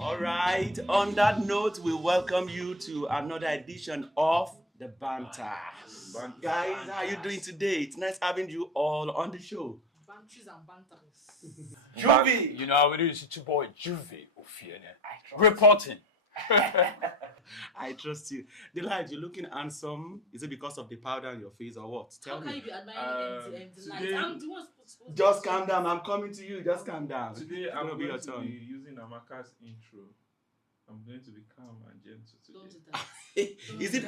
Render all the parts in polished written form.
All right. On that note, we welcome you to another edition of the Banter. Guys, how are you doing today? It's nice having you all on the show. Bantries and banters. Juvie! You know how it is. It's your boy Juvie reporting. I trust you. Delight, you're looking handsome. Is it because of the powder on your face or what? Tell How can me. you be admiring the light? today- I'm the one supposed Just calm down. I'm coming to you. Just calm down. Today It's I'm gonna be your going to turn. be using Amaka's intro. I'm going to be calm and gentle Don't today. do that. Is it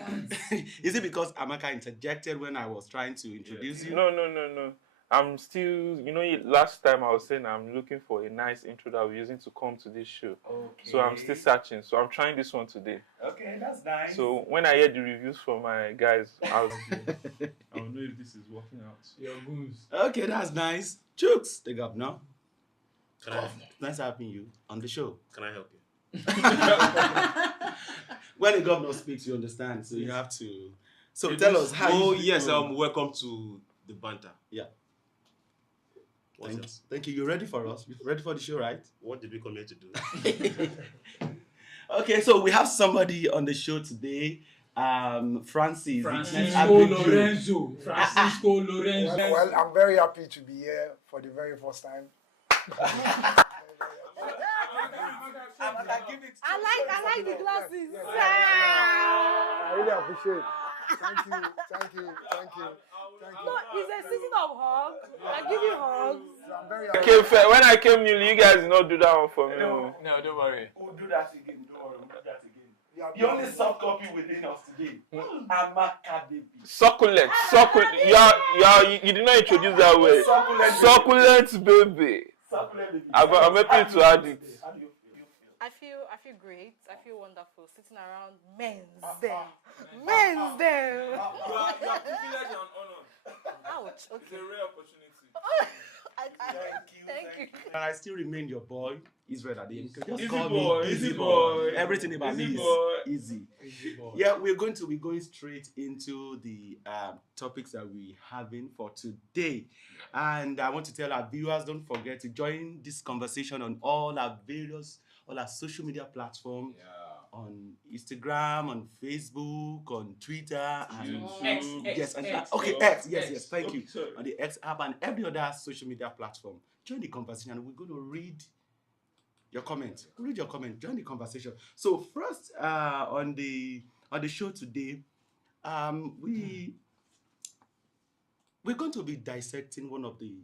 is it because Amaka interjected when I was trying to introduce you? No. I'm still, last time I was saying I'm looking for a nice intro that we're using to come to this show. Okay. So I'm still searching. So I'm trying this one today. Okay, that's nice. So when I hear the reviews from my guys, I'll know if this is working out. Your goons. Okay, that's nice. Chooks, the governor. Can I, Nice having you on the show. can I help you? When the governor speaks, you understand. So you have to. So It tell is- us how. Oh, you yes, welcome to the Banter. Yeah. What's else? Thank you. You ready for us? You ready for the show, right? What did we come here to do? Okay, so we have somebody on the show today. Francis. Francisco Lorenzo. Well, I'm very happy to be here for the very first time. I like the glasses. I really appreciate it. Thank you. No, it's a season of hugs. I give you hugs. So I'm very happy. When I came newly, you guys did not do that one for me. No, don't worry. We'll do that again. Don't worry, we'll do that again. Yeah, The only soft copy within us today. Amaka baby. Succulent. You did not introduce that way. Succulent baby. Succulent baby. I'm happy to add it. How do you feel? I feel great. I feel wonderful sitting around men's there. Men's there. You are privileged and honored. Ouch. Okay. It's a rare opportunity. Thank you. And I still remain your boy, Israel Adeyemi. Just Easy call boy, me easy boy. Everything about Easy me boy. is easy. Yeah, we're going to be going straight into the topics that we're having for today. And I want to tell our viewers, don't forget to join this conversation on all our social media platforms. On Instagram, on Facebook, on Twitter, and X, yes, and X, okay, X, yes, thank you. Sorry. On the X app and every other social media platform. Join the conversation. We're going to read your comment. Join the conversation. So first, on the show today, we're going to be dissecting one of the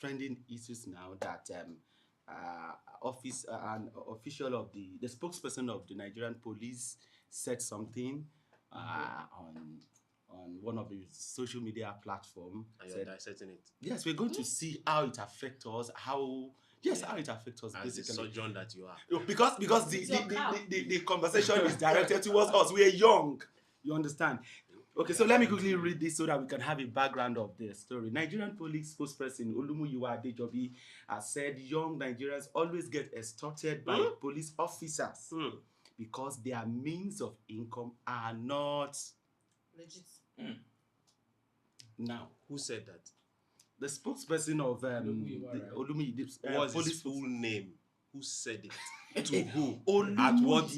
trending issues now that an official of the spokesperson of the Nigerian police said something on one of the social media platform. And you're dissecting it. Yes, we're going to see how it affects us. How it affects us As the basically. sojourn that you are. Because the conversation is directed towards us. We're young. You understand? Okay, so let me quickly read this so that we can have a background of the story. Nigerian police spokesperson Olumuyiwa Adejobi has said young Nigerians always get extorted by police officers because their means of income are not Legit. now. Who said that? The spokesperson of Olumuyiwa, the right? Olumuyiwa What's his police full name? Who said it? To who? At what?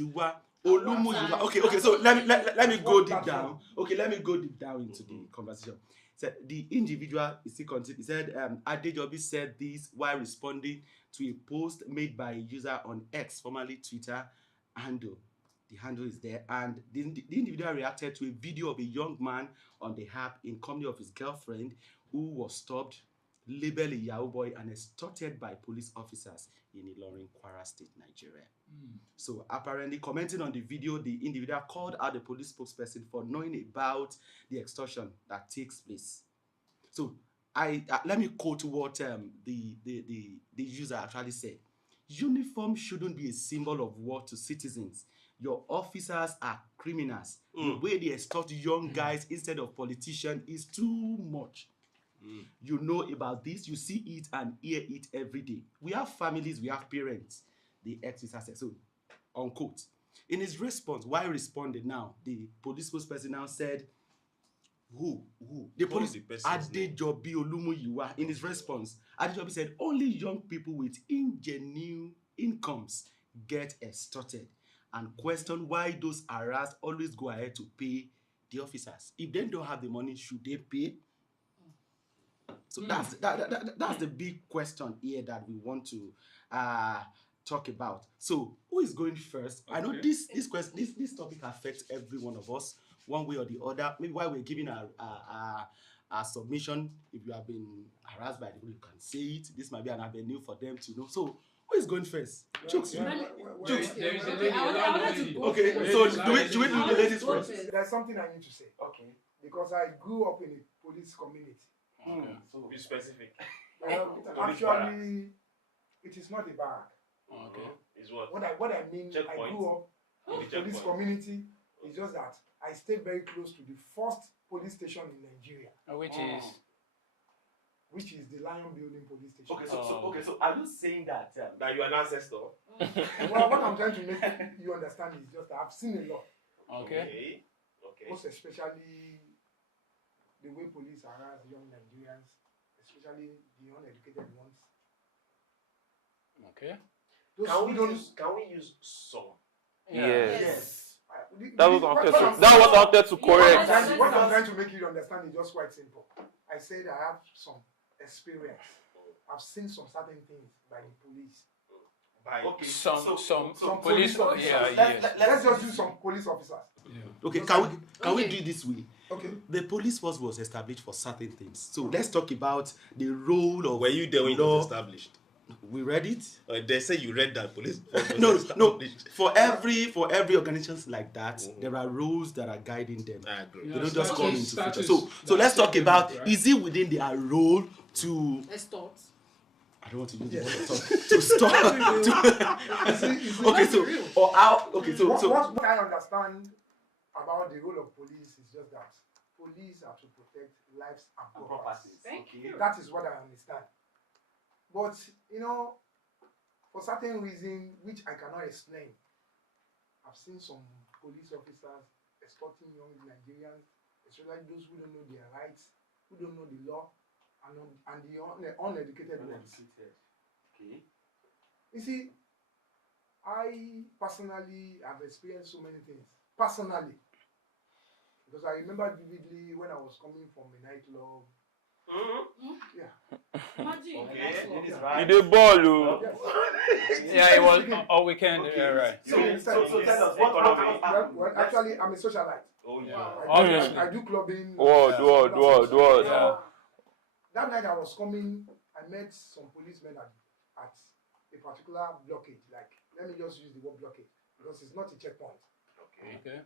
Olumuyiwa. Okay. So let me go deep down. Okay, let me go deep down into the conversation. So the individual is still continuing. He said Adejobi said this while responding to a post made by a user on X, formerly Twitter handle. The handle is there, and the individual reacted to a video of a young man on the app in company of his girlfriend who was stopped, labeled a Yahoo boy, and extorted by police officers in Ilorin, Kwara State, Nigeria. So apparently, commenting on the video, the individual called out the police spokesperson for knowing about the extortion that takes place. So let me quote what the user actually said. Uniform shouldn't be a symbol of war to citizens. Your officers are criminals. The way they extort young guys instead of politicians is too much. You know about this, you see it and hear it every day. We have families, we have parents. The ex-user said, so, unquote. In his response, while responding now, the police spokesperson now said, who? The What police, was the person's name? Adejobi Olumuyiwa. In his response, Adejobi said, only young people with ingenuine incomes get extorted and question why those harassed always go ahead to pay the officers. If they don't have the money, should they pay? So that's the big question here that we want to talk about. So who is going first? I know this question, this topic affects every one of us one way or the other. Maybe while we're giving our submission, if you have been harassed by the people, you can say it. This might be an avenue for them to know. So who is going first? Chooks. There is a lady. Okay, so do we do the ladies first? There's something I need to say. Okay. Because I grew up in a police community. So be specific. Actually, it is not a barrack. Okay. Is what? What I mean, Checkpoint. I grew up in the police community. It's just that I stayed very close to the first police station in Nigeria, which is the Lion Building Police Station. Okay, so are you saying that That you are an ancestor. Well, what I'm trying to make you understand is just that I've seen a lot. Okay. Most especially the way police harass young Nigerians, especially the uneducated ones. Okay. Those Can who we don't- use some? yes. That was what I wanted to correct. What I'm trying to make you understand is just quite simple. I said I have some experience. I've seen some certain things by the police. Some police officers. yes. Let's just do some police officers. Okay, can we do it this way? Okay. The police force was established for certain things. So let's talk about the role of Were you there when it law. was established? We read it. They say you read that police. No. For every organizations like that, there are rules that are guiding them. I agree. They don't just come into Statutes. future. So let's talk about, is it within their role to, Extort. I don't want to use the word to stop. Okay, so or how? Okay, so What I understand about the role of police is just that police are to protect lives and property. Thank you. That is what I understand. But for certain reason which I cannot explain, I've seen some police officers escorting young Nigerians, especially those who don't know their rights, who don't know the law, and the uneducated ones. Okay. You see, I personally have experienced so many things. Personally. Because I remember vividly when I was coming from a nightclub. Yeah. Imagine. You did ball, oh. Yes. Yeah, it was all weekend. Okay. Yeah, right. So tell us what Well, actually, I'm a socialite. Oh Yeah. yeah. Obviously. I do clubbing. Word. Yeah. That night I was coming, I met some policemen at a particular blockade. Like, let me just use the word blockade because it's not a checkpoint. Okay.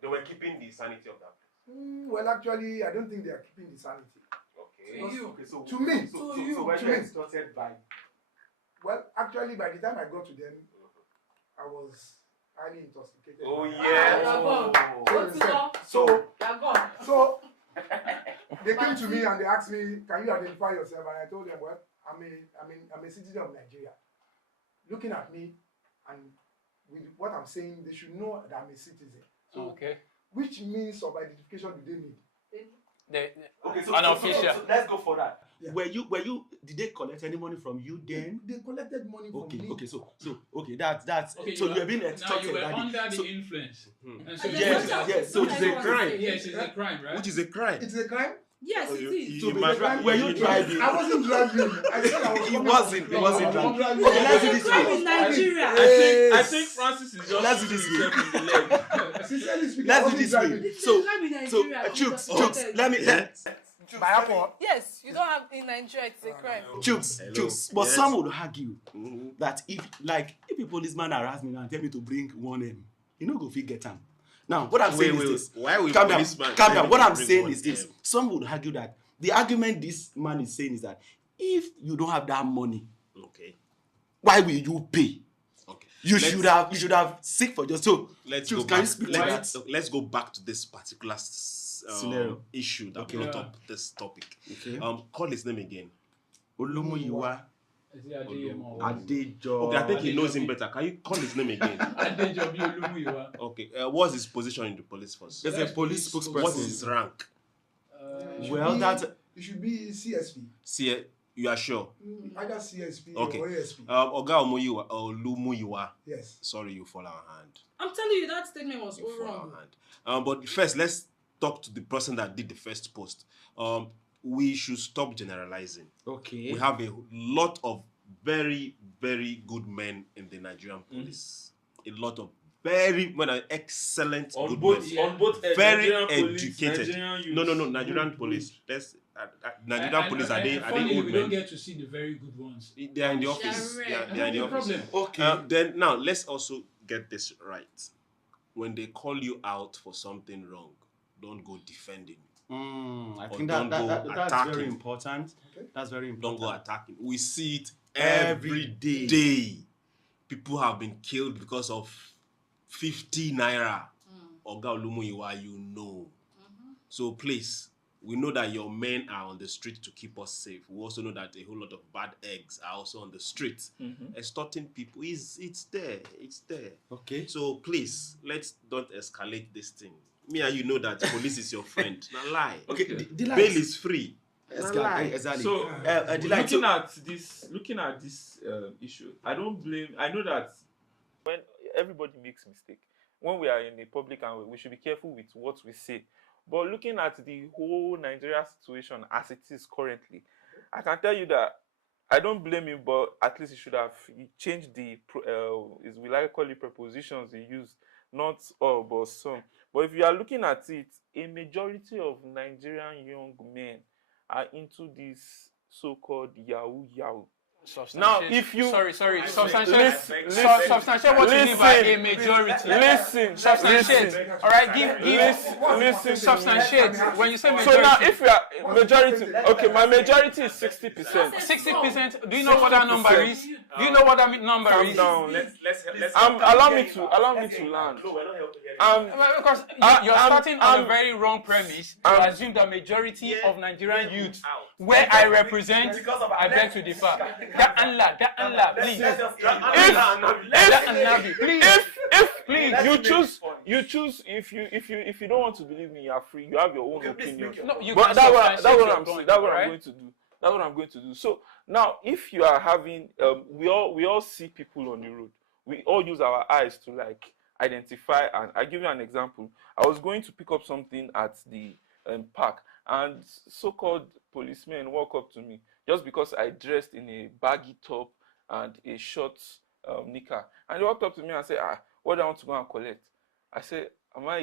They were keeping the sanity of that place. Well, actually, I don't think they are keeping the sanity. Okay. Okay, so To me. so To you. when To you me. extorted by Well, actually, by the time I got to them, I was highly intoxicated. Oh You're yeah. gone. Go to law. So, You're gone. so they came to me and they asked me, "Can you identify yourself?" And I told them, "Well, I'm a citizen of Nigeria." Looking at me, and with what I'm saying, they should know that I'm a citizen. So, Okay. which means of identification do they need? okay, so Unofficial. So let's go for that. Yeah. Were you did they collect any money from you then? They collected money from me. Okay, so that's Okay, so you have been now extorted. you were Daddy. under So- the influence. And And yes. So it's a crime. Yes, it's a crime, right? Which is a crime. It's a crime. Yes, it is. So might- were you driving? I wasn't driving. I said I was He coming wasn't. from He wasn't club. driving. I'm Okay, let's do It's this a crime way. in Nigeria. Yes. I think Francis is just Let's do this shooting himself in the leg. Sincerely speaking, Let's I do wasn't this driving. way. It's So a crime in so Nigeria. Chooks, let me By airport. Yes, you don't have in Nigeria, it's a crime. Chooks. But Yes. some would argue that if a policeman harass me and tell me to bring 1M, you know go fit get am. Now what I'm saying is this. Why will Calm down. policeman Calm tell down. you What to I'm bring saying one is this. M? Some would argue that the argument this man is saying is that if you don't have that money, Okay. why will you pay? Okay. You should have seek for just so. Let's Chooks, go can you back. speak like Let's go back to this particular Scenario. issue that Okay. brought Yeah. up this topic. Okay. Call his name again. Olumuyiwa Is it Adeyemo? Adejo. Okay, I think he knows him better. Can you call his name again? Adejo bi Olumuyiwa. Okay. What's his position in the police force? There's a police What's spokesperson. his rank? Well, that You should be CSP. See, You are sure? Either CSP Okay. or ASP. Oga Olumuyiwa. Yes. Sorry, you fall our hand. I'm telling you, that statement was You all fall wrong. our hand. But first, let's talk to the person that did the first post. We should stop generalizing. Okay. We have a lot of very, very good men in the Nigerian police. A lot of very excellent On good both, men. on both Very Nigerian police, educated. Nigerian youths. No, Nigerian Good, police. good. Let's Nigerian police. Are they Finally, old we don't men? get to see the very good ones. They are in the office. They They are are, they are in the No office. problem. Okay. Then now let's also get this right. When they call you out for something wrong, don't go defending. I Or think don't go that's attacking. very important. Okay. That's very Don't important. go attacking. We see it Every every day. day. People have been killed because of 50 naira. Oga Olumuyiwa, you know. So please, we know that your men are on the street to keep us safe. We also know that a whole lot of bad eggs are also on the street. Extorting people it's there. It's there. Okay. So please, let's don't escalate this thing. Me and you know that police is your friend. Not lie. Okay. Bail is free. Exactly. So, Delight, looking at this issue, I don't blame. I know that when everybody makes mistake, when we are in a public and we should be careful with what we say. But looking at the whole Nigeria situation as it is currently, I can tell you that I don't blame him, but at least he changed the we like to call it prepositions he used, not all but some. But if you are looking at it, a majority of Nigerian young men are into this so-called Yahoo. Now, if you substantiate what you mean by a majority. Listen. Substantiate. All right, Listen. substantiate. When you say majority. So now, if you are majority, okay, my majority is 60%. 60%. Do you know what that number is? Do you know what that number Calm is? down. Allow me to land. Because you're starting on a very wrong premise to assume the majority of Nigerian youth, where I represent, I beg to differ. That Allah, please. You choose. If you don't want to believe me, you are free. You have your own opinion. No, you But can that's what substantiate I'm your saying. point, That's what right? I'm going to do. That's what I'm going to do. So now, if you are having, we all see people on the road. We all use our eyes to identify. And I give you an example. I was going to pick up something at the park, and so-called policemen walk up to me just because I dressed in a baggy top and a short knicker. And they walked up to me and said, what do I want to go and collect? I said, why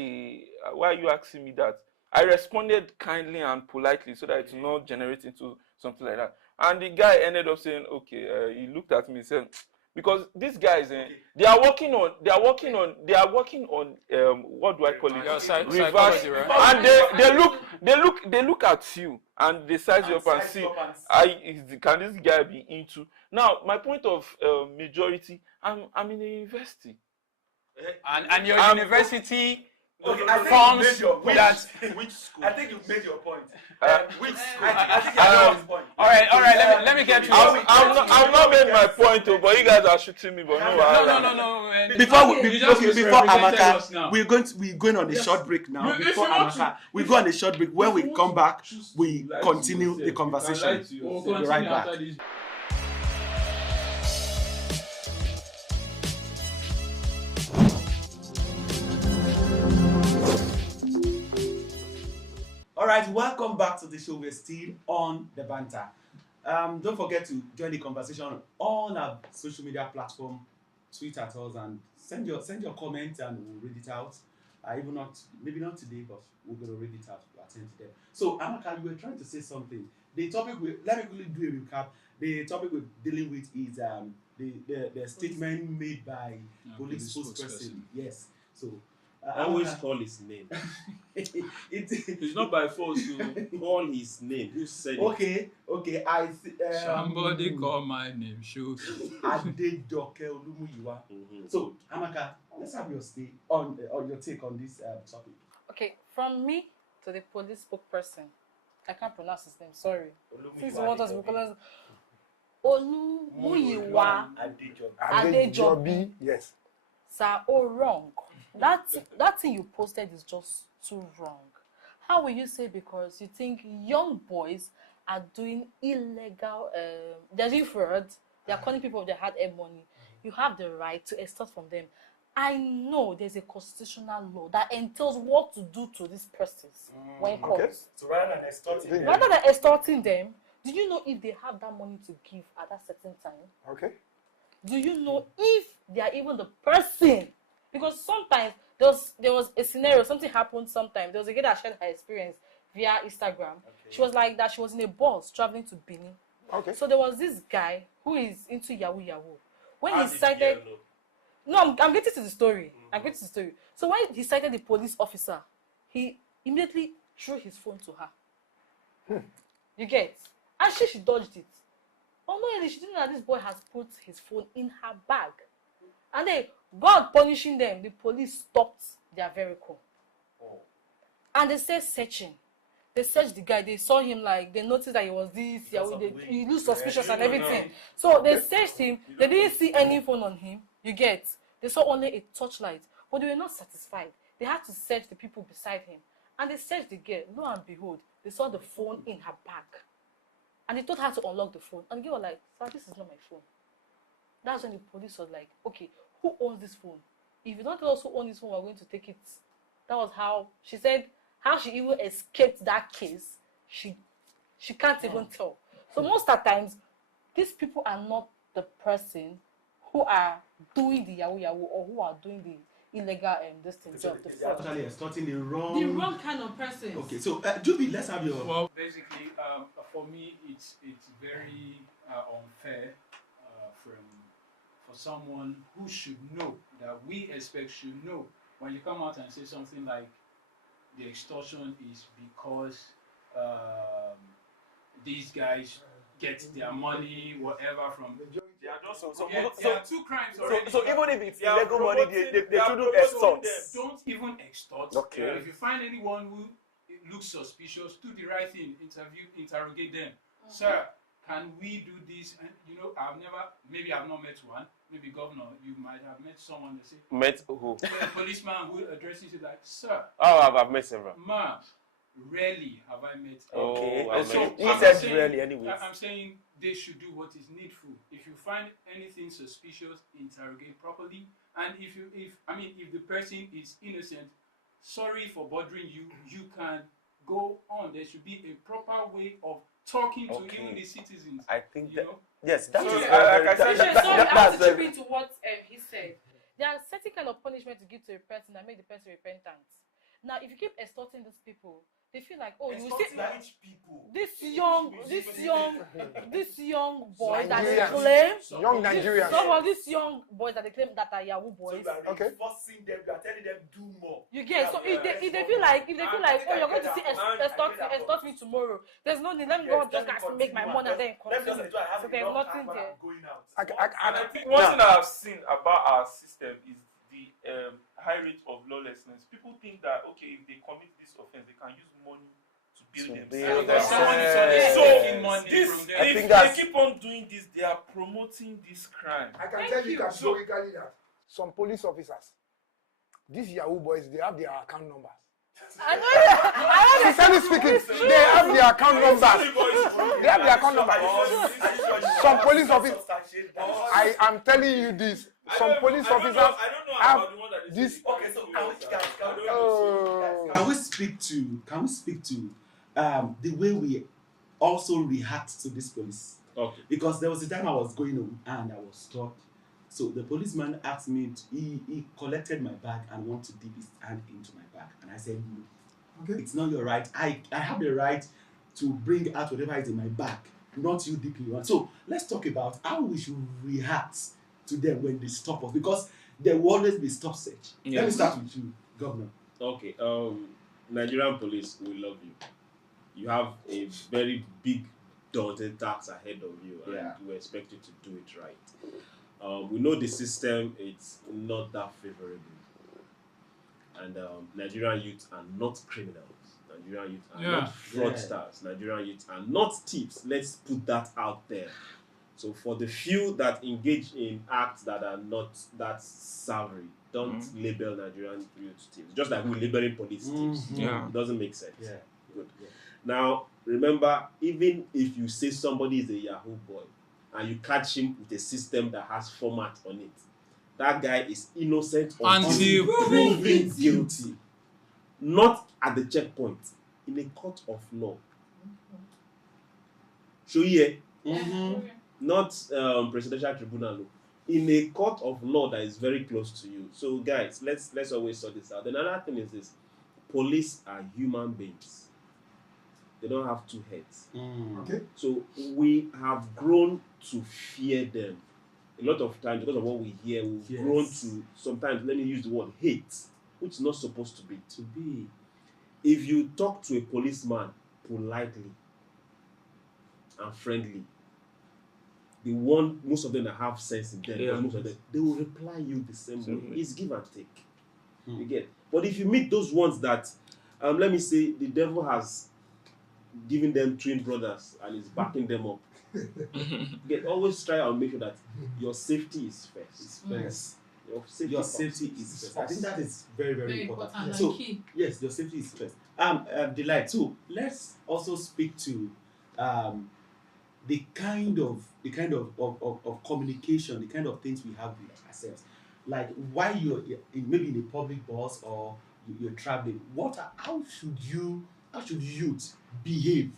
are you asking me that? I responded kindly and politely so that it will not generate into something like that. And the guy ended up saying, okay, he looked at me and said, because these guys, they are working on what do I call it? Reverse, right? And they look at you and they size you up and see, can this guy be into? Now, my point of majority, I'm in a university. And your university forms that. Which school? I think you've made your point. Which school? I think I know his point. All right. Let me get to I've not made my point, but you guys are shooting me. But no. Man. Before Amaka, us now. we're going on a short break now. Before Amaka, we go on a short break. When we come back, we continue the conversation. We'll We'll be right continue back. after this. All right, welcome back to the show. We're still on the banter. Don't forget to join the conversation on all our social media platform. Tweet at us and send your comments and we'll read it out. Maybe not today, but we're going to read it out. We'll attend to them. So Amaka, you were trying to say something. The topic let me quickly do a recap. The topic we're dealing with is the statement made by police spokesperson. Yes. So Always call his name. it's not by force to call his name. Who said okay. Somebody call my name. Show. Adejoke Olumuyiwa. So Amaka, let's have your stay on your take on this topic. Okay, from me to the police spokesperson, I can't pronounce his name. Sorry. Since you want us to call us Olumuyiwa Adejobi. Yes. Sir, wrong. That thing you posted is just too wrong. How will you say because you think young boys are doing illegal, they're doing fraud, they're calling people they had money, you have the right to extort from them. I know there's a constitutional law that entails what to do to these persons when caught. Okay. So rather than extorting them, do you know if they have that money to give at that certain time? Okay. Do you know if they are even the person? Because sometimes there was a scenario, something happened sometime. There was a girl that shared her experience via Instagram. Okay. She was like that, she was in a bus traveling to Benin. Okay. So there was this guy who is into Yahoo. When he sighted... No, I'm getting to the story. I'm getting to the story. So when he sighted the police officer, he immediately threw his phone to her. You get? And she dodged it. Unknowingly, she didn't know that this boy has put his phone in her bag. And then, God punishing them, the police stopped their vehicle. And they said searching. They searched the guy. They saw him like, they noticed that he was this, he looked suspicious and everything. So they searched him. They didn't see any phone on him. You get? They saw only a torchlight. But they were not satisfied. They had to search the people beside him. And they searched the girl. Lo and behold, they saw the phone in her bag. And they told her to unlock the phone. And the girl was like, sir, this is not my phone. That's when the police was like, okay, who owns this phone? If you don't tell us who owns this phone, we're going to take it. That was how, she said, how she even escaped that case, she can't even tell. So most of the times, these people are not the person who are doing the Yahoo or who are doing the illegal this thing job. They're actually extorting the wrong kind of person. Okay, so Juby, let's have your... Well, basically, for me, it's very unfair for someone who should know, that we expect should know, when you come out and say something like the extortion is because these guys get their money, whatever, from... They are just there are two crimes already. So even if it's illegal money, they shouldn't extort. Don't even extort. Okay. If you find anyone who looks suspicious, do the right thing. Interrogate them. Sir, can we do this? And you know, maybe I've not met one. Maybe governor, you might have met someone that say, Met who? a policeman who addresses you like, sir. Oh, I've met several. Ma, rarely have I met. Okay. He said rarely anyway. I'm saying they should do what is needful. If you find anything suspicious, interrogate properly. And if the person is innocent, sorry for bothering you, you can go on. There should be a proper way of talking to even the citizens. I think you know? Yes, that is I want to chip into what he said. There are certain kind of punishment to give to a person that make the person repentant. Now, if you keep extorting these people, they feel like, oh, you see, this young boys that they claim, young Nigerians, some of these young boys that they claim that are Yahoo boys. So you are forcing them, you are telling them do more. You get so if they feel like oh, you're going to see extort me tomorrow, there's no need. Let me go just make my money and then continue. So there's nothing there. I think one thing I have seen about our system is the high rate of lawlessness. People think that okay, if they commit this offense, they can use money to build themselves. If they keep on doing this, they are promoting this crime. I can tell you categorically that some police officers, these Yahoo boys, they have their account numbers. Sincerely speaking, they have their account numbers. They have their account numbers. Some police officers, I am telling you this. Some police officers have this. Okay, so can we speak to the way we also react to this police? Okay. Because there was a time I was going home and I was stopped. So the policeman asked me, he collected my bag and wanted to dip his hand into my bag. And I said, no, okay, it's not your right. I have the right to bring out whatever is in my bag, not you dipping one. So let's talk about how we should react to them when they stop us. Because there will always be stop search. Yes. Let me start with you, Governor. Okay. Nigerian police, we love you. You have a very big daunting task ahead of you, and we expect you to do it right. We know the system, it's not that favorable. And Nigerian youth are not criminals. Nigerian youth are not fraudsters. Nigerian youth are not thieves. Let's put that out there. So for the few that engage in acts that are not that savory, don't label Nigerian youth thieves. Just like we labeling police thieves. Yeah. It doesn't make sense. Yeah. Good. Now, remember, even if you say somebody is a Yahoo boy and you catch him with a system that has format on it, that guy is innocent until proven guilty. Not at the checkpoint, in a court of law. So yeah, not presidential tribunal, in a court of law that is very close to you. So guys, let's always sort this out. Then another thing is this: police are human beings. They don't have two heads. Okay. So we have grown to fear them. A lot of times, because of what we hear, we've grown to sometimes, let me use the word hate, which is not supposed to be. If you talk to a policeman politely and friendly, most of them that have sense in them, most of them, they will reply you the same way. It's give and take. You get. But if you meet those ones that, let me say, the devil has given them twin brothers and is backing them up, always try and make sure that your safety is first. Your safety is first. I think that is very, very important. So, yes, your safety is first. Delight. So let's also speak to the kind of communication, the kind of things we have with ourselves. Like while you're maybe in a public bus or you're traveling, how should youth behave?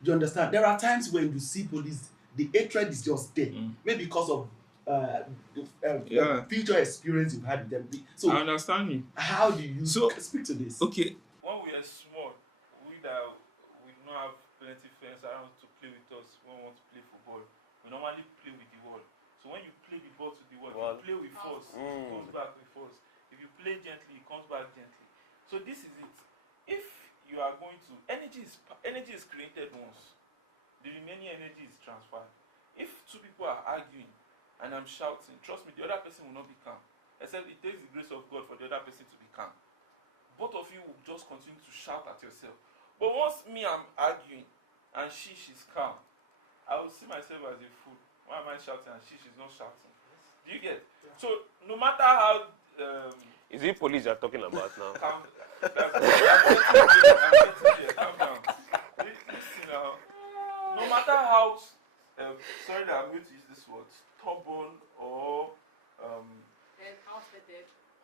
You understand? There are times when you see police, the hatred is just there. Maybe because of future experience you've had with them. So I understand you. How do you speak to this? Okay. When we are small, we don't have plenty friends around to play with us when we want to play football. We normally play with the wall. So when you play the ball to the wall, you play with force, it comes back with force. If you play gently, it comes back gently. So this is it. If you are going to energy is created once. The remaining energy is transferred. If two people are arguing and I'm shouting, trust me, the other person will not be calm. Except it takes the grace of God for the other person to be calm. Both of you will just continue to shout at yourself. But once I'm arguing and she's calm, I will see myself as a fool. Why am I shouting and she's not shouting? Do you get? So no matter how is it police you're talking about now? Calm down. Listen now. No matter how sorry that I'm going to use this word, stubborn or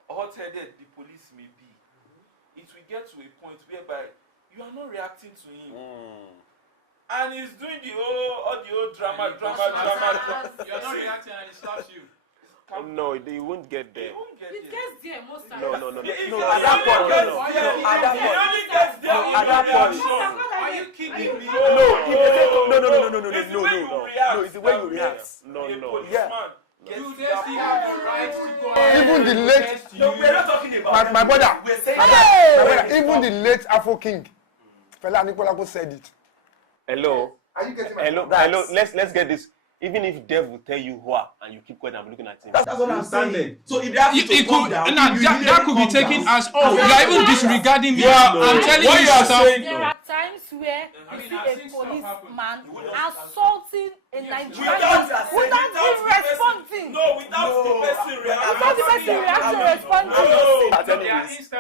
hot-headed the police may be, it will get to a point whereby you are not reacting to him. And he's doing the whole drama. You're not reacting and he slaps you. No, they won't get there. It gets there most times. No. At that point, Are you kidding me? No, it's the way you react. No. Yeah. You still have the right to go even the late we're not talking about my brother, even the late Afro King, Fela Anikulapo said it. Hello. Are you getting my Hello. Let's get this. Even if Dev will tell you who and you keep quiet and looking at him. That's what I'm saying. So if they have to calm down, that could be taken as you are even disregarding me. I'm telling what you something. There are times where you see a policeman assaulting a Nigerian without him responding. No, without the person reacting.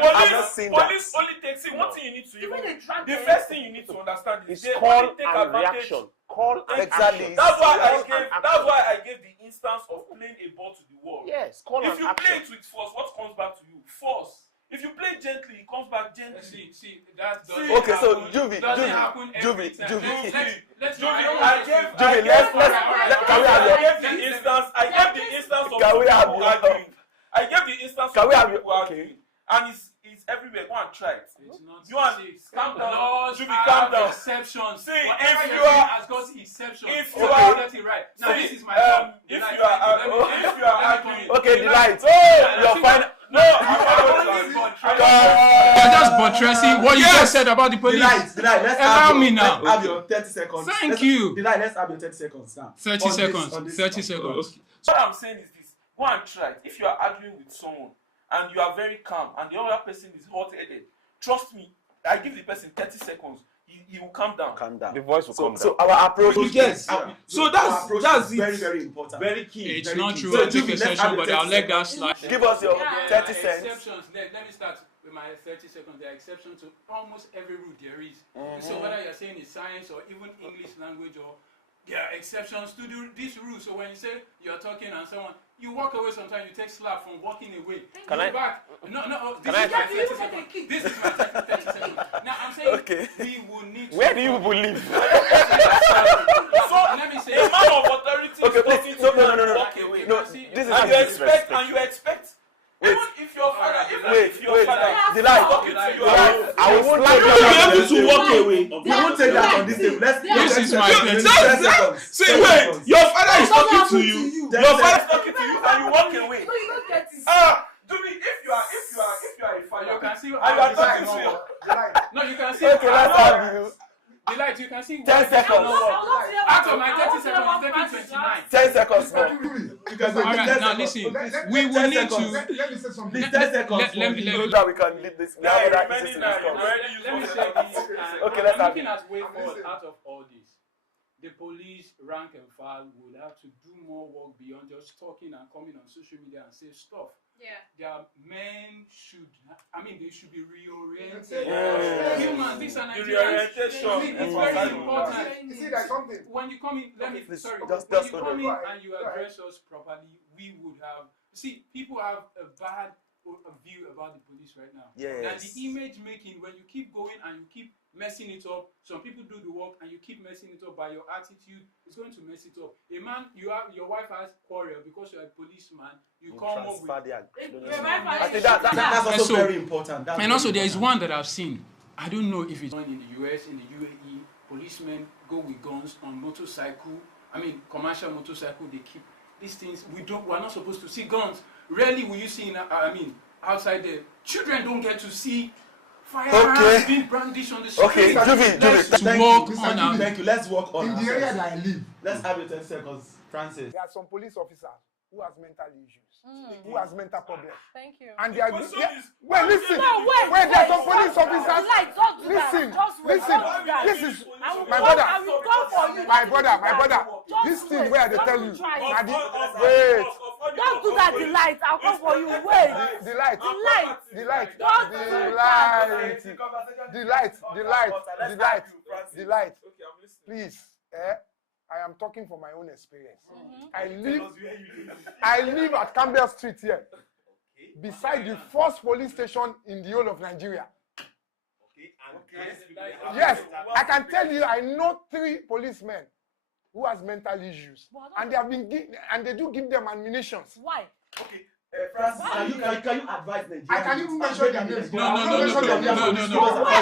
I've not seen that. Police only takes it. One thing you need to the Even first thing you need to understand is It's call and reaction. Call and exactly. That's why I gave the instance of playing a ball to the wall. Yes, call if and you action. play it with force, what comes back to you? Force. If you play gently, it comes back gently. See, that doesn't Okay, so happen. Juvi. Let's Can we have I gave the instance of people arguing. I gave the instance of people arguing. And it's everywhere. Go and try it. You and calm down. Laws calm down. Exceptions. See, whatever if you you are has got exceptions. If you are get it right. Now this is my if you are arguing. Okay, the light. You're fine. No, You're just buttressing what you just said about the police. Let's Allow me now. Let's have your 30 seconds. Thank you. Let's have your 30 seconds now. 30 seconds. 30 seconds. What I'm saying is this. Go and try it. If you are arguing with someone and you are very calm and the other person is hot-headed, trust me, I give the person 30 seconds. He will calm down. The voice will come down. So our approach is So that's it. very, very important. Very key. It's very not key. true. So I took a session, but I'll let that slide. Give us your 30 cents. Exceptions. Let me start with my 30 seconds, there are exceptions to almost every rule there is. So whether you're saying it's science or even English language, or there are exceptions to this rule. So when you say you're talking and someone, you walk away sometimes, you take slap from walking away. Can I? Back. No, this is my 30 seconds. This is my 30 seconds. Now I'm saying we will need to... Where do you believe? So let me say... A man of authority is talking to you and walk away. No, this is And you expect... Even if your father, if your father the light. talking to you, I will slap You you. be able to walk away. You won't take that on this table. This is my 30 seconds. See, wait, your father is talking to you. Your father is talking to you, and you walk away. No, you don't get it. Do me if you are a father, You can see and you are talking to your... No, you can see... Okay, let's have you. The light, you can see... 10 seconds. Out of my 30 seconds, I'm taking 29. 10 seconds more. You can say All right, 10 now seconds. listen. Let- We will need to. Let me say something. Please, 10 seconds. let me- So that we can lead this. We have Yeah, other remaining issues to now, discuss. Let me say this. Okay, I'm let's have looking it. at way forward out of all this. The police, rank and file, would have to do more work beyond just talking and coming on social media and say stuff. Yeah. Their men should, they should be reoriented. Yeah. Humans, these are The Nigerians. reorientation. It's very important. You see, there's something. When you come in, when you Just come in Right. and you address us properly, we would have. See, people have a bad view about the police right now. Yes. That the image making, when you keep going and you keep messing it up, some people do the work and you keep messing it up by your attitude, it's going to mess it up. A man, your wife has quarrel because you're a policeman, you come home with... I think That's also So- very important. That's And very also, there is important. one that I've seen. I don't know if it's. In the US, in the UAE, policemen go with guns on motorcycle. Commercial motorcycle. They keep these things. We're not supposed to see guns. Rarely will you see outside there. Children don't get to see firearms being brandished on the street. Okay, Juvie. Thank you. Let's work on In the area that I live, Let's have your 10 seconds, Francis. there are some police officers who has mental issues, who has mental problems. Thank you. And they are question is- wait, listen. No, wait, There are some police officers. Like, don't do that. Listen, Just wait, listen. don't do that. This is I will my come- brother. I will come for you. My brother. Just This thing wait. where they Don't tell you. try it. na the- Wait. Don't do that, the light. I'll come for you. Wait. The light. The light. The light. Don't The do light. that. The light. The light. Please. I am talking from my own experience. I live at Campbell Street here, beside the first police station in the whole of Nigeria. Yes, I can tell you, I know 3 policemen who has mental issues, and they have been and they do give them ammunitions. Why? Francis, can you advise Nigeria? I can even mention their names. No. Why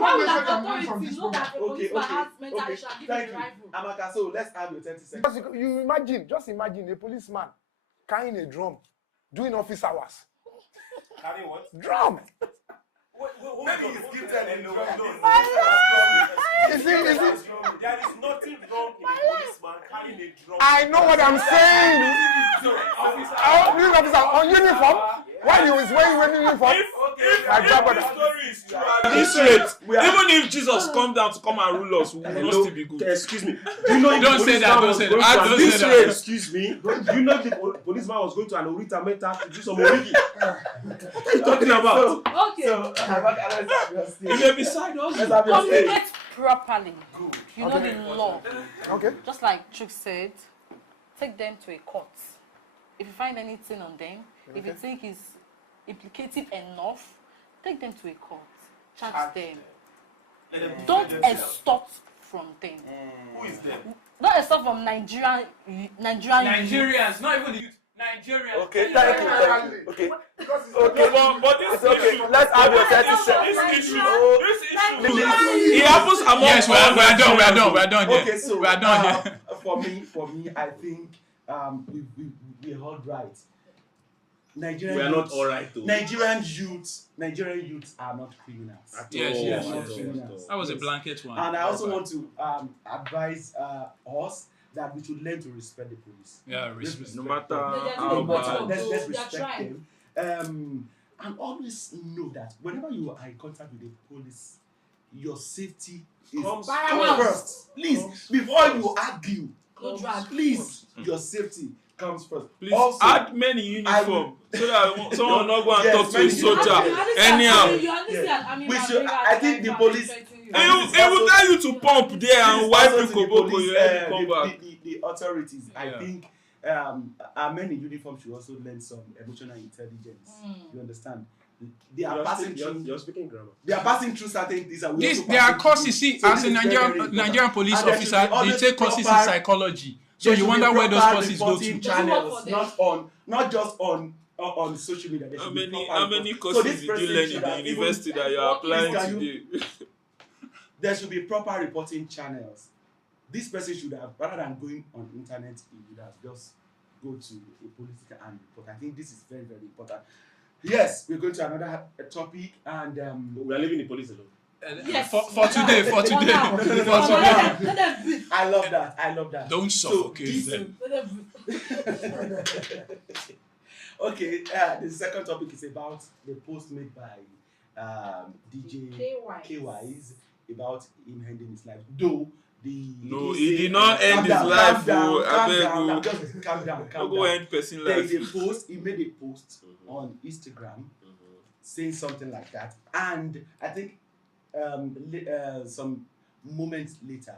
Why would that authority know that a policeman has mental issue and give him a rifle? Amaka, so let's have your 30 seconds. Because just imagine a policeman carrying a drum, doing office hours. Carry what? Drum. Maybe he's gifted in the Is it? There is nothing wrong in a policeman carrying a drum. I know what I'm saying. Police officer on uniform. While he was wearing uniform. This rate, even if Jesus come down to come and rule us, we will not still be good. Excuse me. Do you know Don't say that, don't say that. Don't this say rate, that. excuse me. Do you know if the policeman was going to an Orita Meta to do some origi? What are you talking about? Okay. He may be side also. Let's have your say. Communicate properly. Good. You know the law. Okay. Just like Chuk said, take them to a court. If you find anything on them, if you think it's implicative enough, take them to a court. Charge them. Don't extort from them. Who is them? Don't extort from Nigerians, not even the youth. Nigerians. Okay, thank you. Okay. Okay, but this It's okay. issue, Let's have your 30 seconds. this issue, It happens among Yes, we are done here. Okay, so we are done here. for me, I think we hold right. Nigerian We are not youths- all right though. Nigerian youths are not criminals. Yes. That was a blanket one. And I also want to advise us that we should learn to respect the police. Yeah, respect. No matter how bad. let's respect them. And always know that whenever you are in contact with the police, your safety Comes first. Please, before you argue, No drag. please, your safety comes first. Please Also, add men in uniform so that someone will not go and Yes, talk to men a in soldier uniform. anyhow. We should. I think the police. He will tell you to pump there and wipe you koboko. You have to come back. The authorities, I Yeah. think, our men in uniform should also learn some emotional intelligence. You understand? They are passing through. You're speaking grammar. They are passing through certain things. And There are courses. See, so as a Nigerian police officer, they take courses in psychology. So you wonder where those courses go to. Channels, not just on social media. How many courses did you learn in the university that you are applying today? There should be proper reporting channels. This person should have, rather than going on internet, he would have just go to a political and report. I think this is very, very important. Yes, we're going to another topic, and we are leaving the police alone. Yes. For today. I love that. Don't suffocate them. Okay, the second topic is about the post made by DJ K-Wise about him ending his life. Though he did not end his life. Calm down. Go end person life. There is a post. He made a post on Instagram saying something like that, and I think some moments later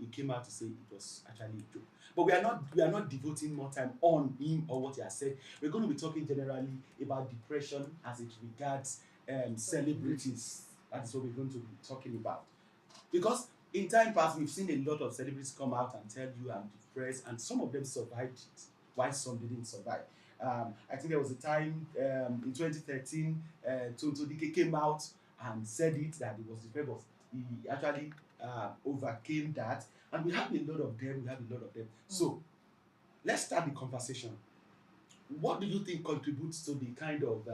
he came out to say it was actually a joke. But we are not devoting more time on him or what he has said. We're going to be talking generally about depression as it regards celebrities. That is what we're going to be talking about. Because in time past, we've seen a lot of celebrities come out and tell you I'm depressed, and some of them survived it, while some didn't survive. I think there was a time in 2013, Tonto Dike came out and said it that he was depressed, but he actually overcame that. And we have a lot of them. So let's start the conversation. What do you think contributes to the kind of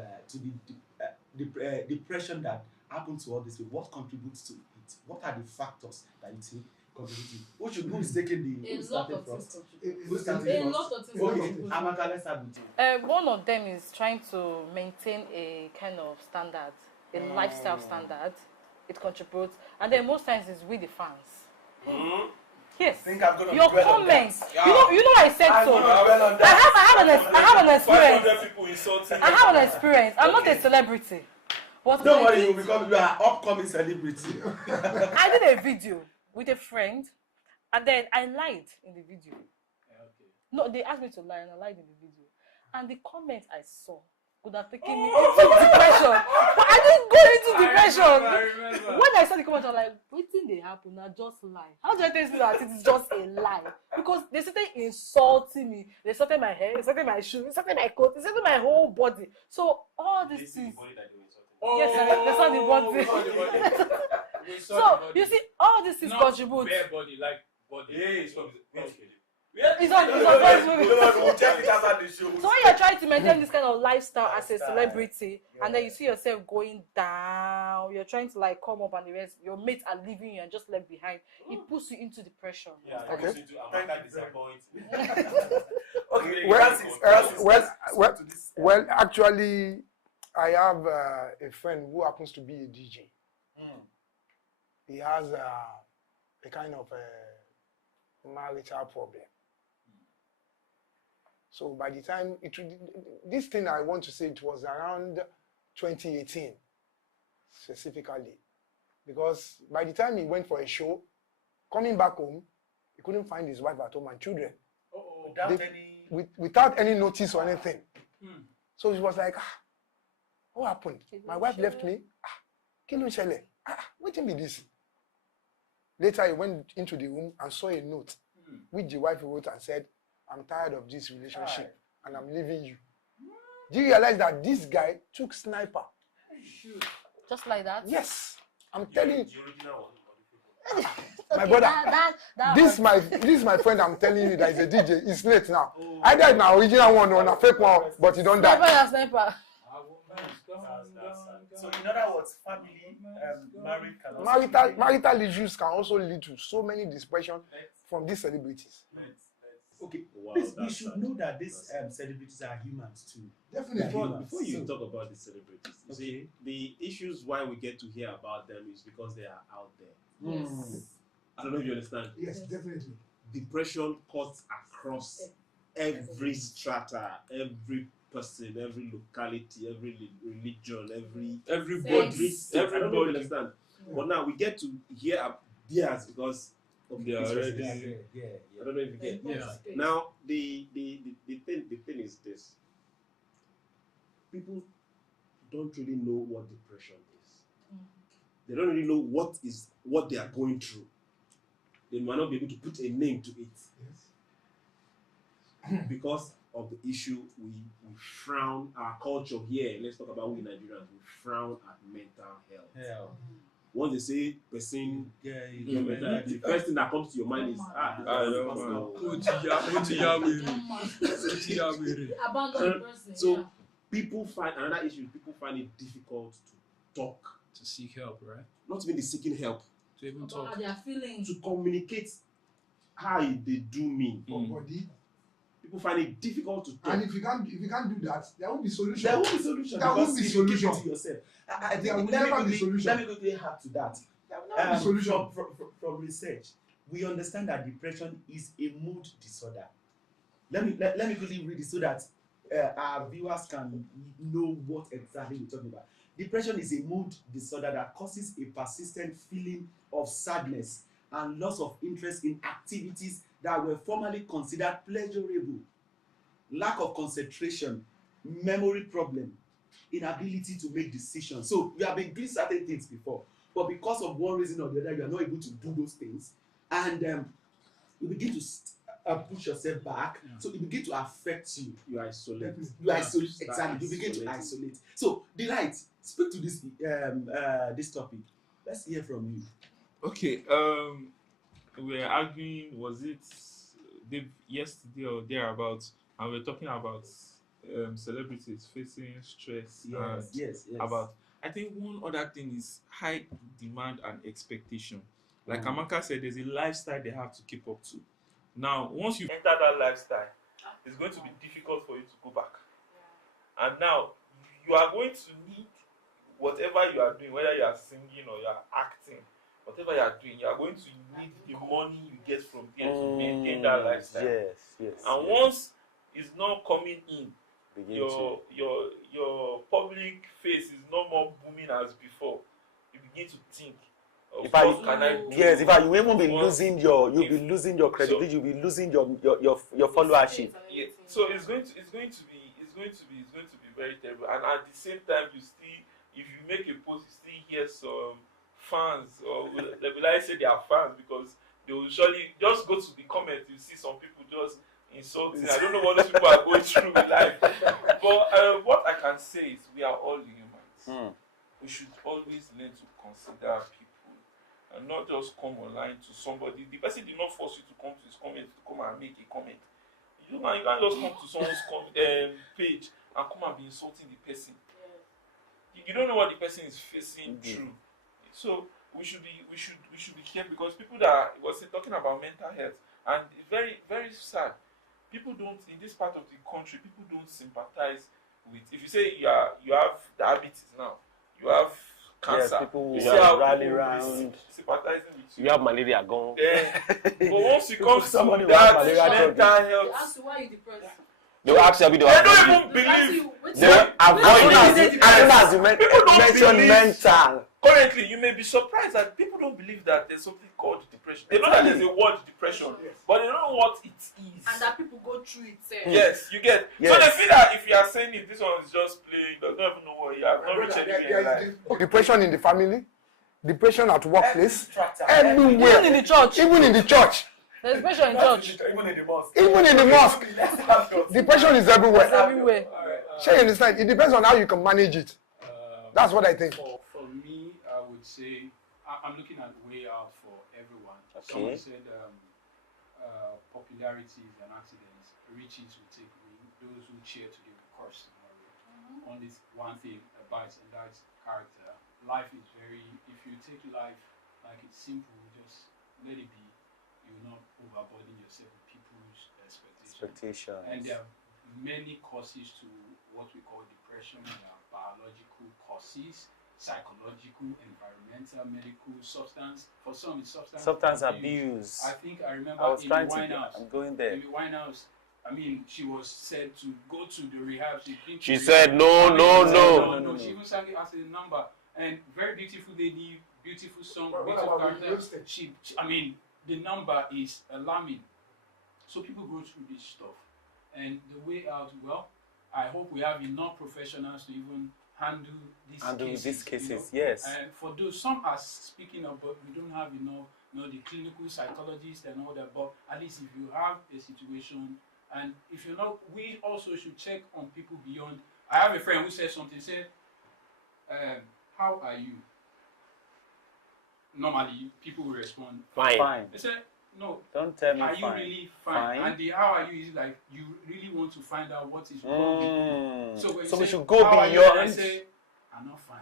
depression that happens to all this? What contributes to it? What are the factors that you think contribute? Who is taking the? Who's starting first? Who's starting first? Okay, Amaka, let's start with you. One of them is trying to maintain a kind of standard, a lifestyle standard. It contributes, and then most times it's with the fans. Yes. Your comments. You know I said so. I have an experience. I have an experience. I'm not a celebrity. But don't worry, you become you are upcoming celebrity. I did a video with a friend, and then I lied in the video. No, they asked me to lie, and I lied in the video. And the comments I saw could have taken me into depression. But I didn't go into depression. I remember. When I saw the comments, I was like, what thing they happen? I just lie. How do I tell you that it is just a lie? Because they started insulting me. They insulted my hair, they insulted my shoes, they insulted my coat, they insulted my whole body. So all these things. Yes, that's not the body. So you see, all these things contribute. Bare body, like body. It's on Facebook. So when you're trying to maintain this kind of lifestyle as a celebrity, and then you see yourself going down, you're trying to like come up, and the rest, your mates are leaving you and just left behind. It puts you into depression. Okay. Well, actually, I have a friend who happens to be a DJ. He has a kind of marital problem. So by the time this thing I want to say, it was around 2018 specifically, because by the time he went for a show, coming back home, he couldn't find his wife at home and children. Without any notice or anything. So he was like, what happened? My wife left me. What be this? Later he went into the room and saw a note which the wife wrote and said, I'm tired of this relationship and I'm leaving you. Do you realize that this guy took sniper? Just like that? Yes. I'm telling you. My brother, this is my friend. I'm telling you that is a DJ. It's late now. I died now, original one or a fake one, but he don't die. Sniper. So in other words, family, married marital issues can also lead to so many depression from these celebrities. Okay, we should know that these celebrities are humans too. Definitely. Before you talk about the celebrities, you see, the issues why we get to hear about them is because they are out there. Yes. I don't know if you understand. Yes, definitely. Depression cuts across every strata, every person, every locality, every religion, everybody. I don't know if you understand. Yeah. But now we get to hear theirs because of They are this already. person. Yeah. I don't know if you get. Yeah. Now the thing is this. People don't really know what depression is. They don't really know what they are going through. They might not be able to put a name to it. Yes. Because of the issue, we frown our culture here. Let's talk about we Nigerians. We frown at mental health. Once they say person, the first thing that comes to your mind is so people find another issue. People find it difficult to talk, to seek help, right? Not even the seeking help, to even talk, how they are feeling, to communicate how they do mean. Body. People find it difficult to talk. And if you can't do that, there won't be solution. There won't be solution. There won't be solution. Keep it to yourself. I think let me quickly add to that. Solution. From research, we understand that depression is a mood disorder. Let me quickly read it so that our viewers can know what exactly we're talking about. Depression is a mood disorder that causes a persistent feeling of sadness and loss of interest in activities that were formerly considered pleasurable. Lack of concentration, memory problem, inability to make decisions. So you have been doing certain things before, but because of one reason or the other, you are not able to do those things, and you begin to push yourself back. Yeah. So it begin to affect you. You isolate. Exactly. You begin to isolate. So Delight, speak to this topic. Let's hear from you. Okay. We're arguing. Was it yesterday or thereabouts? And we're talking about celebrities facing stress. Yes. About. I think one other thing is high demand and expectation. Like Amaka said, there's a lifestyle they have to keep up to. Now, once you enter that lifestyle, it's going to be difficult for you to go back. And now, you are going to need whatever you are doing, whether you are singing or you are acting, whatever you are doing, you are going to need the money you get from there to maintain that lifestyle. Yes. And once it's not coming in, your public face is no more booming as before. You begin to think. In fact, you even be losing your credibility. You'll be losing your followership. Yeah. So it's going to be very terrible. And at the same time, you still, if you make a post, you still hear some fans, or will I say they are fans, because they will surely just go to the comments. You see some people just insulting. I don't know what those people are going through in life. But what I can say is we are all humans. We should always learn to consider people. And not just come online to somebody. The person did not force you to come to his comment to come and make a comment. You can't just come to someone's page and come and be insulting the person. You don't know what the person is facing through. So we should be careful, because people that was talking about mental health, and it's very, very sad. People don't, in this part of the country, people don't sympathize with. If you say you have diabetes now, you have cancer. Yes, people rally around. Sympathizing with you. You have malaria gone. But once you come to that mental health, they ask you why you depressed. They will ask you, they don't even believe. They will avoid it as you mention mental. Currently, you may be surprised that people don't believe that there's something called depression. They know that there's a word depression, but they don't know what it is. And that people go through it. Yes, you get. Yes. So they feel that if you are saying it, this one is just playing, does not even know what you have not reached anything in life. Depression in the family, depression at workplace, everywhere. Even in the church. Even in the church. There's depression in church. Even in the mosque. Even in the mosque. Depression is everywhere. It's everywhere. Sure, you understand? It depends on how you can manage it. That's what I think. For me, I would say I'm looking at way out for everyone. Okay. Someone said popularity is an accident. Riches will take wing. Those who cheer today will curse tomorrow. Only one thing abides, and that's character. Life is if you take life like it's simple, just let it be. You will not overburden yourself with people's expectations. And there are many causes to what we call depression. There are biological causes, psychological, environmental, medical, substance. For some, it's substance abuse. I think I remember I was Amy trying Winehouse. I'm going there. Amy Winehouse I mean, she was said to go to the rehab. She said no. She even sang it as a number. And very beautiful lady, beautiful song, What beautiful about the character. roasted? I mean, the number is alarming. So people go through this stuff. And the way out, well, I hope we have enough professionals to even handle these cases. Yes. And for those, some are speaking of, but we don't have enough, the clinical psychologists and all that. But at least if you have a situation, and if you're not, we also should check on people beyond. I have a friend who said something, said, how are you? Normally, people will respond, Fine. They said, no. Don't tell me are fine. you really fine? And the how are you is like, you really want to find out what is wrong with you. So when So you we say, should go how are you? beyond. I say, I'm not fine.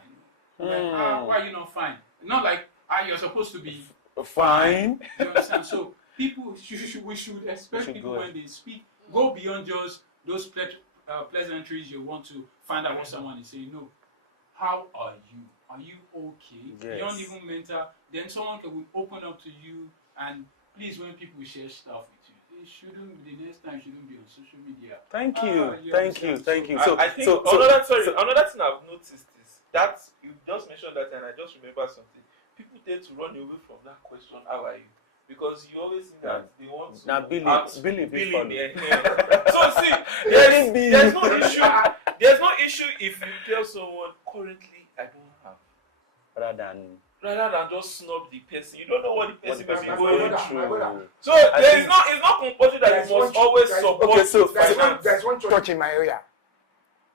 Like, why are you not fine? Not like, you're supposed to be fine. You understand? So people, we should expect people when they speak, go beyond just those pleasantries you want to find out what someone is saying. No. How are you? Are you okay? Yes. Beyond even mental, then someone will open up to you. And please, when people share stuff with you, it shouldn't. The next time shouldn't be on social media. Thank you. So I think another thing I've noticed is that you just mentioned that, and I just remember something. People tend to run away from that question, "How are you?" Because you always think that they want to. Now, Billy. So see, there's no issue. There's no issue if you tell someone currently I don't have. Rather than just snub the person, you don't know what the person may be going through. So it's not compulsory that you must always support. Okay, so there's one church in my area.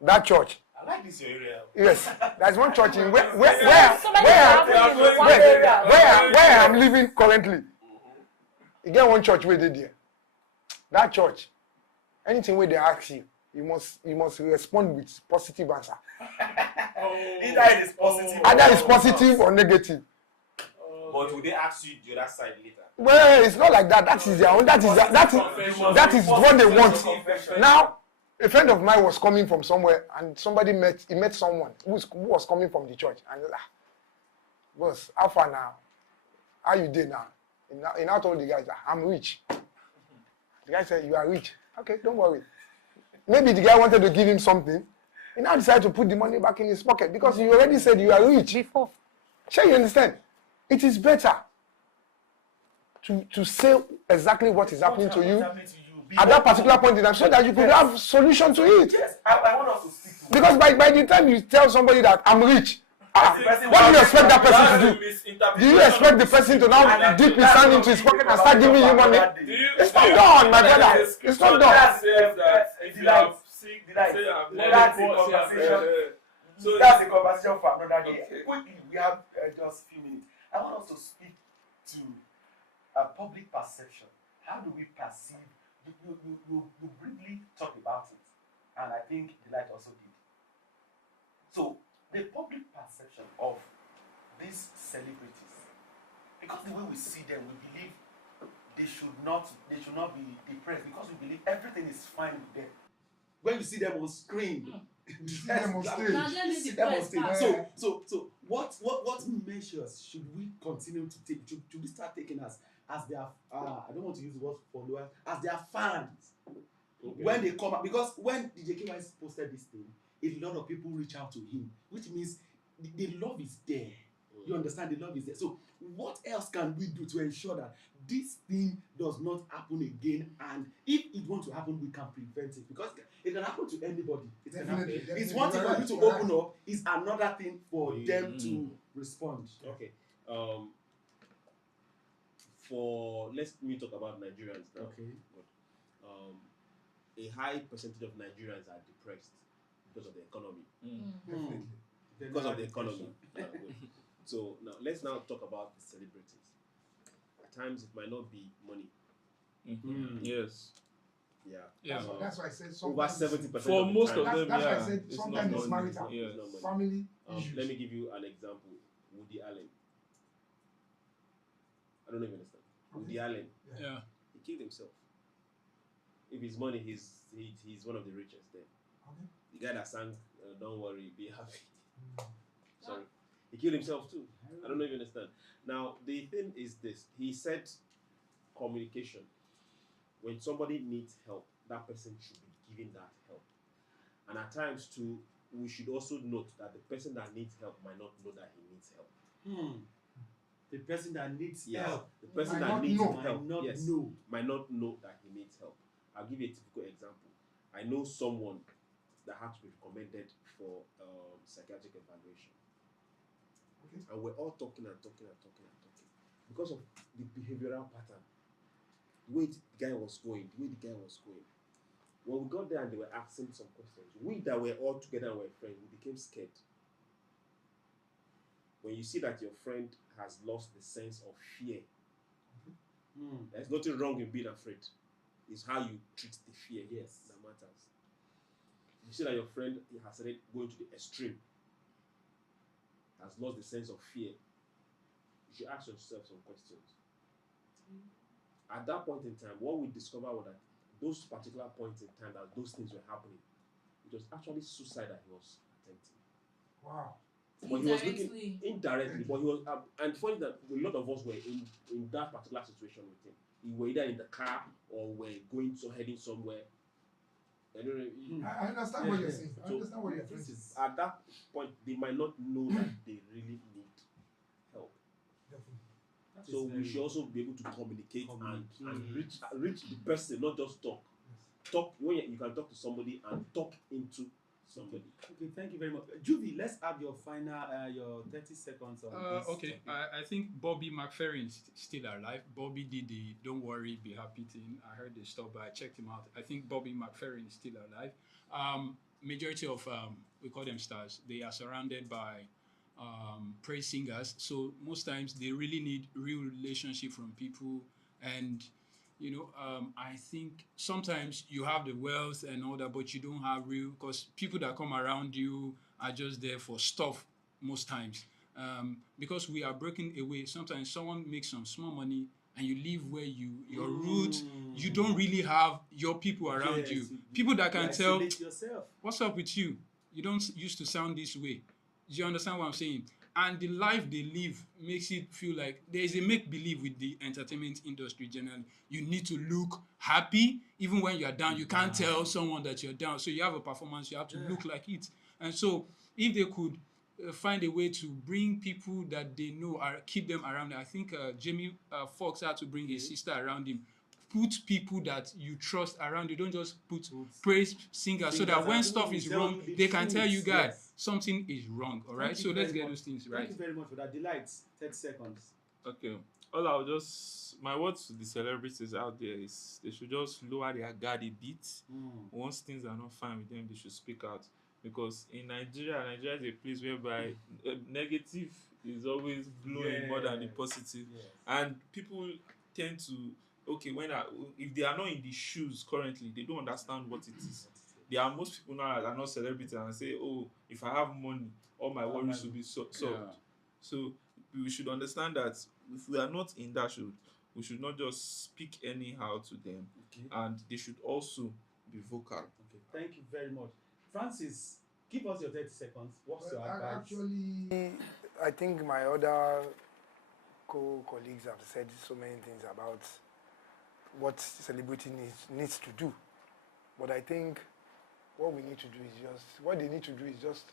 That church. I like this your area. Yes, there's one church in where I'm living currently. You get one church where they there. That church, anything where they ask you, you must respond with positive answer. Either it is positive. Either it's positive or negative. But will they ask you the other side later? Well, it's not like that. That is their own. That is what they want. Now, a friend of mine was coming from somewhere, and he met someone who was coming from the church, and boss, how far now? How you did now? He now told the guy that I'm rich. The guy said, "You are rich." Okay, don't worry. Maybe the guy wanted to give him something. He now decided to put the money back in his pocket because he already said you are rich before. Sure, you understand? It is better to say exactly what is happening to you at that particular point in time so that you could have solution to it. Yes, I want us to speak to because by the time you tell somebody that I'm rich, what do you expect that person to do? Do you expect the person to now dip his hand into his pocket and start giving you money? It's not done, my brother. It's not done. That's a conversation for another day. Quickly, we have just a few minutes. I want us to speak to public perception. How do we perceive? You briefly talk about it, and I think Delight also did. So, the public perception of these celebrities, because the way we see them, we believe they should not be depressed because we believe everything is fine with them. When you see them on screen, see them on stage. So what measures should we continue to take? Should we start taking as their I don't want to use the word followers, as their fans? Okay. When they come out, because when DJ KY posted this thing, a lot of people reach out to him, which means the love is there. You understand? The love is there. So what else can we do to ensure that this thing does not happen again? And if it wants to happen, we can prevent it, because it can happen to anybody. It can happen. It's one thing for you to open up, it's another thing for them to respond. Okay. Let me talk about Nigerians now. Okay. But, a high percentage of Nigerians are depressed because of the economy. Because of the economy. So now let's talk about the celebrities. At times it might not be money. Yes. Yeah. That's why I said over 70% for most of them. That's why I said sometimes it's marital, family issues. Let me give you an example. Woody Allen. I don't even understand. Woody Allen. Yeah. He killed himself. If it's money, he's one of the richest there. Okay. The guy that sang "Don't Worry, Be Happy." Sorry. He killed himself too. I don't know if you understand. Now, the thing is this. He said communication. When somebody needs help, that person should be giving that help. And at times too, we should also note that the person that needs help might not know that he needs help. The person that needs Yes. help, The person Might that not needs know. help, might not yes, know. might not know that he needs help. I'll give you a typical example. I know someone that had to be recommended for psychiatric evaluation. Okay. And we're all talking because of the behavioral pattern, the way the guy was going. When we got there and they were asking some questions, we that were all together and were friends, we became scared. When you see that your friend has lost the sense of fear, there's nothing wrong in being afraid. It's how you treat the fear that matters. You see that your friend has started going to the extreme, has lost the sense of fear, you should ask yourself some questions. At that point in time, what we discovered was that those particular points in time that those things were happening, it was actually suicide that he was attempting. Wow. But he was looking indirectly, but he was, and funny that a lot of us were in that particular situation with him. We were either in the car or were heading somewhere. I don't know. I understand what you're saying. I understand what you're saying. At that point, they might not know that they really need help. Definitely. So we should also be able to communicate. And reach the person, not just talk. Yes. Talk when you can talk to somebody and talk into somebody. Okay, thank you very much. Juvie, let's have your final, your 30 seconds on this. Okay, I think Bobby McFerrin is still alive. Bobby did the "Don't worry, be happy" thing. I heard the stuff, but I checked him out. I think Bobby McFerrin is still alive. Majority of we call them stars. They are surrounded by praise singers, so most times they really need real relationship from people. And I think sometimes you have the wealth and all that, but you don't have real, because people that come around you are just there for stuff most times. Because we are breaking away. Sometimes someone makes some small money and you live where your roots, you don't really have your people around you. People that can tell, what's up with you? You don't used to sound this way. Do you understand what I'm saying? And the life they live makes it feel like there is a make-believe with the entertainment industry generally. You need to look happy even when you're down. You can't tell someone that you're down. So you have a performance, you have to look like it. And so if they could find a way to bring people that they know, keep them around. I think Jamie Foxx had to bring his sister around him. Put people that you trust around you. Don't just put praise singers, so that when stuff is wrong, they can tell you, guys, something is wrong. All right, so let's get those things right. Thank you very much for that. Delights, 30 seconds. Okay. My words to the celebrities out there is they should just lower their guard a bit. Once things are not fine with them, they should speak out. Because in Nigeria is a place whereby negative is always blowing more than the positive. And people tend to, if they are not in the shoes currently, they don't understand what it is. There are most people now that are not celebrities and say, oh, if I have money, all my worries will be solved. So we should understand that if we are not in that shoe, we should not just speak anyhow to them. And they should also be vocal. Okay, thank you very much. Francis, give us your 30 seconds. What's your advice? Actually, I think my other colleagues have said so many things about what celebrity needs to do. But I think what they need to do is just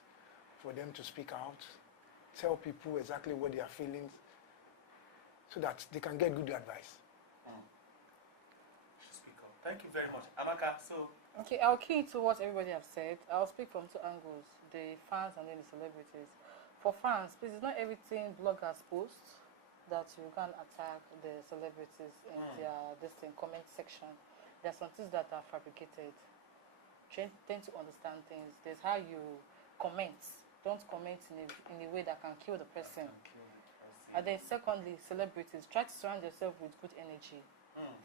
for them to speak out, tell people exactly what they are feeling, so that they can get good advice. Speak up. Thank you very much. Amaka, so... Okay, I'll key to what everybody have said. I'll speak from two angles, the fans and then the celebrities. For fans, please, it's not everything bloggers post that you can attack the celebrities in their comment section. There are some things that are fabricated. Tend to understand things. There's how you comment. Don't comment in a way that can kill the person. And then secondly, celebrities, try to surround yourself with good energy.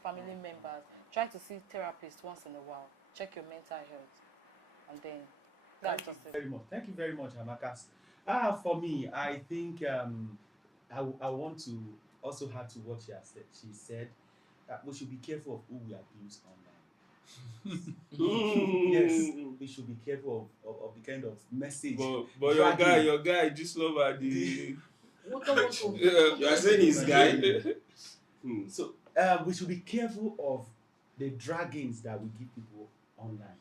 Family members. Try to see therapists once in a while. Check your mental health. And then that's just it. Thank you very much, Amaka. For me, I think I want to also add to what she said. She said that we should be careful of who we abuse online. Yes, we should be careful of the kind of message. But your guy just love the. You are saying his guy. So we should be careful of the draggings that we give people online.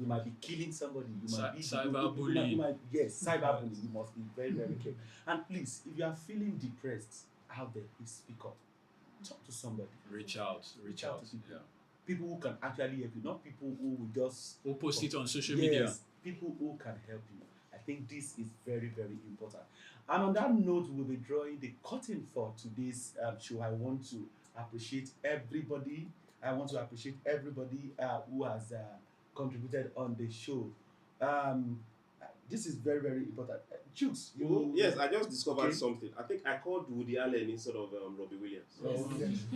You might be killing somebody. You might be cyberbullying. Yes, cyberbullying. You must be very, very careful. And please, if you are feeling depressed out there, please speak up. Talk to somebody. Reach out. To people. Yeah. People who can actually help you, not people who will just post it on social media. People who can help you. I think this is very, very important. And on that note, we'll be drawing the curtain for today's show. I want to appreciate everybody. Who has contributed on the show. This is very, very important. Chooks, yes, I just discovered something. I think I called Woody Allen instead of Robbie Williams.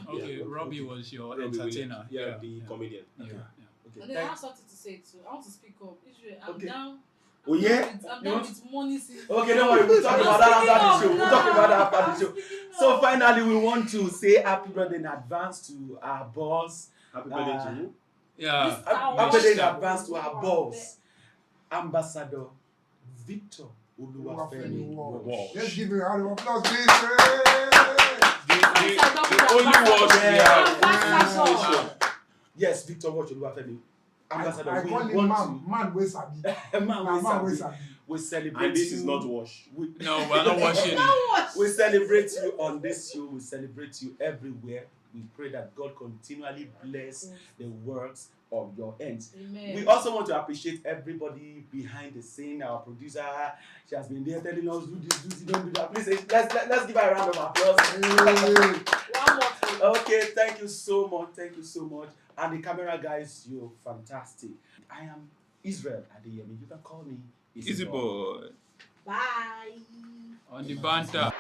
Okay, Robbie was your entertainer. Yeah, the comedian. Okay. And then I have something to say too. I want to speak up. Israel, I'm down. Oh yeah? I'm down with money since. Okay, don't worry. We'll talk about that after the show. We'll talk about that after the show. So finally, we want to say happy birthday in advance to our boss. Happy birthday to who? Yeah. Happy birthday in advance to our boss, Ambassador Victor Oluwafemi. Wow. Let's give him a round of applause, please. The only word Yes, Victor Oluwafemi. Ambassador, I call him man we sabi. Man we sabi. We celebrate. And this is not wash. No, we're not washing it. We celebrate you on this show. We celebrate you everywhere. We pray that God continually bless the works of your hands. Amen. We also want to appreciate everybody behind the scene. Our producer, she has been there telling us do this, don't do that. Please, let's give her a round of applause. One more. Okay, thank you so much. And the camera guys, you're fantastic. I am Israel Adeyemi. You can call me Easy boy. Bye. On the banter.